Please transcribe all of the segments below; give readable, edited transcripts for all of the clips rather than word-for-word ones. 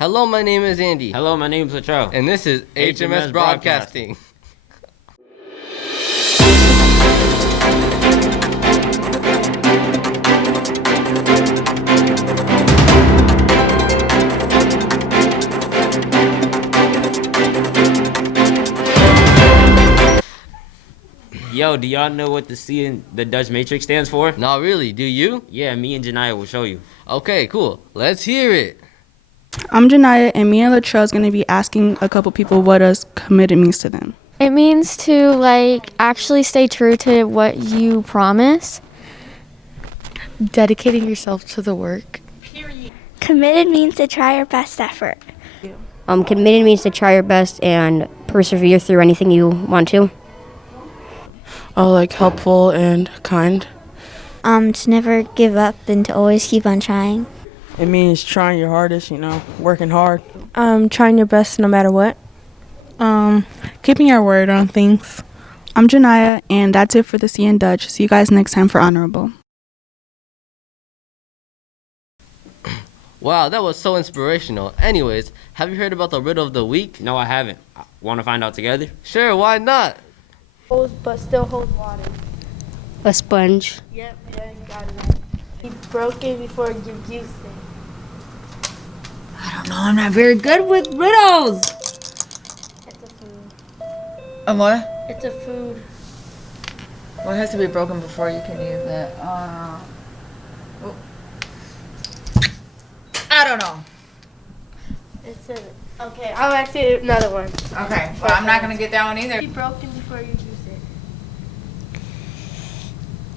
Hello, my name is Andy. Hello, my name is Latrell. And this is HMS Broadcasting. Yo, do y'all know what the C in the Dutch Matrix stands for? Not really, do you? Yeah, me and Janiyah will show you. Okay, cool. Let's hear it. I'm Janiyah, and me and Latrell is going to be asking a couple people what does committed means to them. It means to actually stay true to what you promise. Dedicating yourself to the work. Committed means to try your best effort. Committed means to try your best and persevere through anything you want to. Like helpful and kind. To never give up and to always keep on trying. It means trying your hardest, working hard. Trying your best no matter what. Keeping your word on things. I'm Janiyah, and that's it for the C in Dutch. See you guys next time for Honorable. Wow, that was so inspirational. Anyways, have you heard about the riddle of the week? No, I haven't. Want to find out together? Sure, why not? Holds but still holds water. A sponge. Yep, yeah, you got it right. Be broken before you use it. I don't know, I'm not very good with riddles. It's a food. What? It's a food. Well, it has to be broken before you can use it. Oh. I don't know. It's a. Okay, I'll ask you another one. Okay, well, I'm not going to get that one either. Be broken before you use it.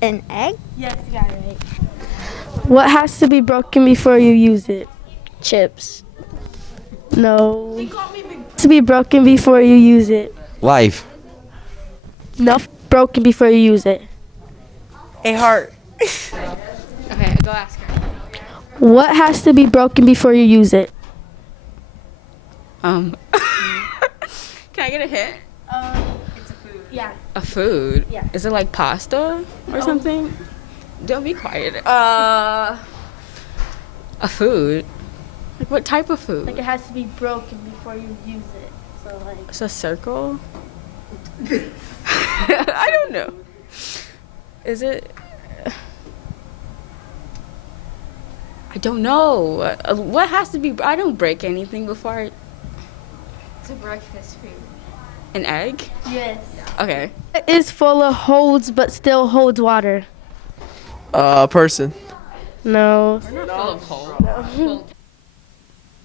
An egg? Yes, you got it right. What has to be broken before you use it? Chips. No. To be broken before you use it. Life. No, broken before you use it. A heart. Okay, go ask her. What has to be broken before you use it? Can I get a hint? It's a food. Yeah. A food? Yeah. Is it like pasta or something? Don't be quiet. A food? Like what type of food? Like it has to be broken before you use it. So like. It's a circle? I don't know. Is it? I don't know. What has to be? I don't break anything before I. It's a breakfast food. An egg? Yes. Okay. It is full of holes but still holds water. Person. No. We're not full of holes.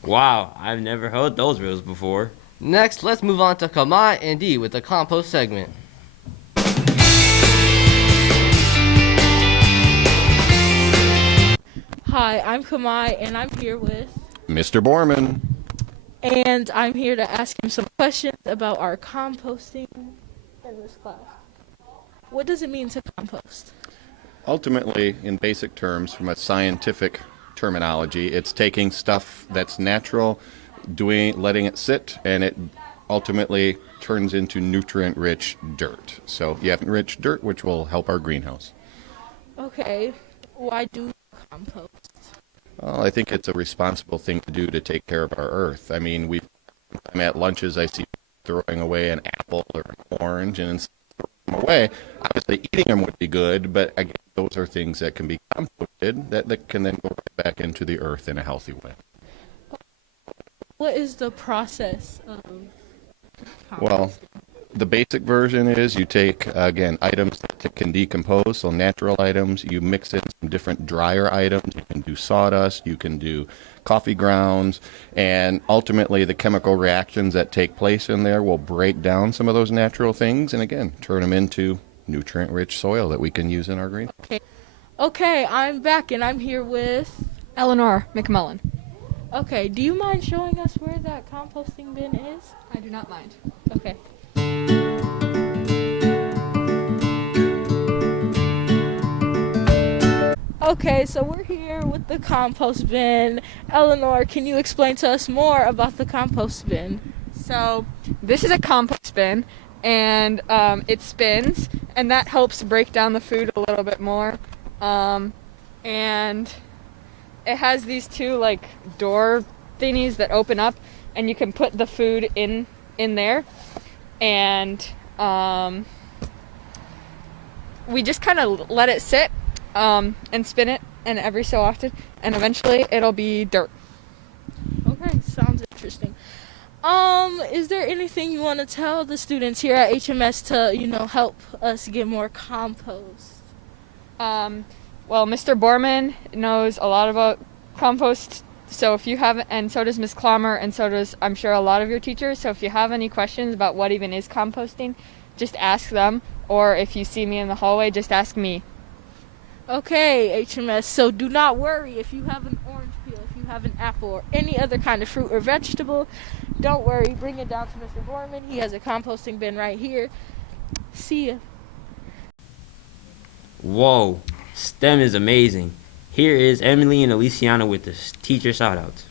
Wow, I've never heard those riddles before. Next, let's move on to Kamai and D with the compost segment. Hi, I'm Kamai, and I'm here with... Mr. Borman. And I'm here to ask him some questions about our composting in this class. What does it mean to compost? Ultimately, in basic terms, from a scientific terminology, it's taking stuff that's natural, letting it sit, and it ultimately turns into nutrient-rich dirt. So you have rich dirt, which will help our greenhouse. Okay, why do we compost? Well, I think it's a responsible thing to do to take care of our earth. I mean, I'm at lunches, I see people throwing away an apple or an orange, and instead of throwing them away, obviously eating them would be good, but again, those are things that can be composted that can then go right back into the earth in a healthy way. What is the process of composting? Well, the basic version is you take, again, items that can decompose, so natural items, you mix in some different drier items. You can do sawdust, you can do coffee grounds, and ultimately the chemical reactions that take place in there will break down some of those natural things and, again, turn them into nutrient-rich soil that we can use in our greenhouse. Okay, I'm back, and I'm here with... Eleanor McMullen. Okay, do you mind showing us where that composting bin is? I do not mind. Okay. Okay, so we're here with the compost bin. Eleanor, can you explain to us more about the compost bin? So, this is a compost bin, and it spins, and that helps break down the food a little bit more. And it has these two, door thingies that open up, and you can put the food in there, and we just kind of let it sit and spin it, and every so often, and eventually it'll be dirt. Okay, sounds interesting. Is there anything you want to tell the students here at HMS to, help us get more compost? Well, Mr. Borman knows a lot about compost, so if you have, and so does Ms. Clommer, and so does, I'm sure, a lot of your teachers. So if you have any questions about what even is composting, just ask them, or if you see me in the hallway, just ask me. Okay, HMS, so do not worry if you have an orange peel, if you have an apple, or any other kind of fruit or vegetable. Don't worry, bring it down to Mr. Borman. He has a composting bin right here. See ya. Whoa, STEM is amazing. Here is Emily and Elisiana with the teacher shoutouts.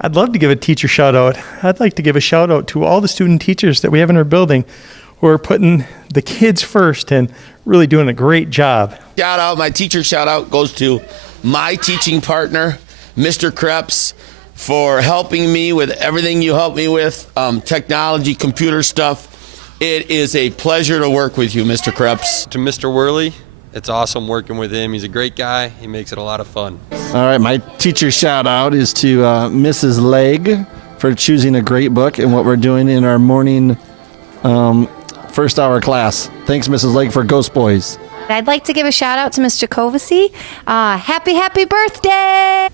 I'd love to give a teacher shout out. I'd like to give a shout out to all the student teachers that we have in our building who are putting the kids first and really doing a great job. Shout out, my teacher shout out goes to my teaching partner, Mr. Krebs, for helping me with everything you helped me with, technology, computer stuff. It is a pleasure to work with you, Mr. Krebs. To Mr. Worley, it's awesome working with him. He's a great guy. He makes it a lot of fun. All right, my teacher shout out is to Mrs. Legg for choosing a great book and what we're doing in our morning first hour class. Thanks, Mrs. Legg, for Ghost Boys. I'd like to give a shout out to Mr. Kovasi. Happy birthday!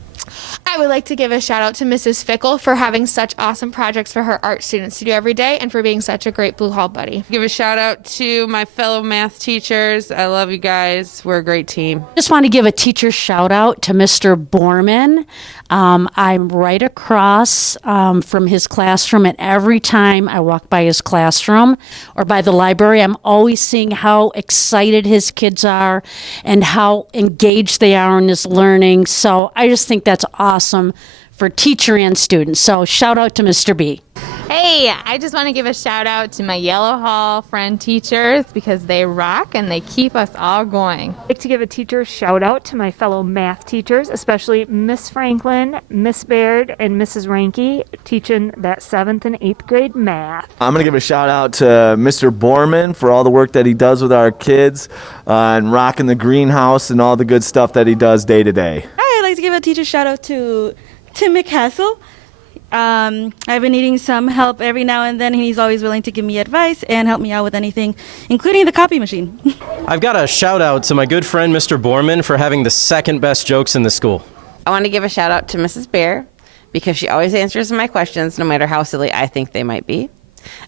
I would like to give a shout out to Mrs. Fickle for having such awesome projects for her art students to do every day and for being such a great Blue Hall buddy. Give a shout out to my fellow math teachers. I love you guys. We're a great team. Just want to give a teacher shout out to Mr. Borman. I'm right across from his classroom, and every time I walk by his classroom or by the library, I'm always seeing how excited his kids are and how engaged they are in his learning. So I just think that's awesome for teacher and students. So shout out to Mr. B. Hey, I just want to give a shout out to my Yellow Hall friend teachers because they rock and they keep us all going. I'd like to give a teacher shout out to my fellow math teachers, especially Miss Franklin, Miss Baird, and Mrs. Ranke, teaching that 7th and 8th grade math. I'm going to give a shout out to Mr. Borman for all the work that he does with our kids and rocking the greenhouse and all the good stuff that he does day to day. I'd like to give a teacher shout out to Tim McCassell. I've been needing some help every now and then, and he's always willing to give me advice and help me out with anything, including the copy machine. I've got a shout out to my good friend Mr. Borman for having the second best jokes in the school. I want to give a shout out to Mrs. Bear because she always answers my questions no matter how silly I think they might be.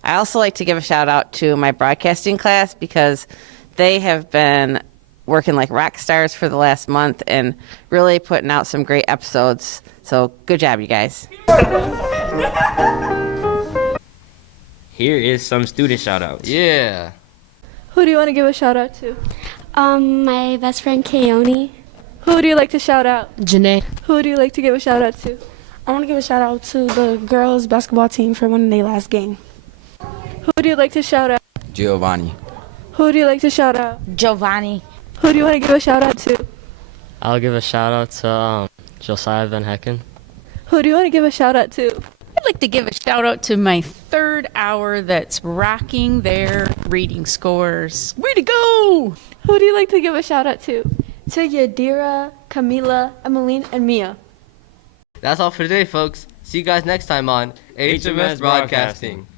I also like to give a shout out to my broadcasting class because they have been working like rock stars for the last month and really putting out some great episodes. So good job, you guys. Here is some student shout outs. Yeah. Who do you want to give a shout out to? My best friend Keone. Who do you like to shout out? Janae. Who do you like to give a shout out to? I want to give a shout out to the girls basketball team for winning their last game. Who do you like to shout out? Giovanni. Who do you like to shout out? Giovanni. Who do you want to give a shout out to? I'll give a shout out to Josiah Van Hecken. Who do you want to give a shout out to? I'd like to give a shout out to my third hour that's rocking their reading scores. Way to go! Who do you like to give a shout out to? To Yadira, Camila, Emmeline, and Mia. That's all for today, folks. See you guys next time on HMS Broadcasting.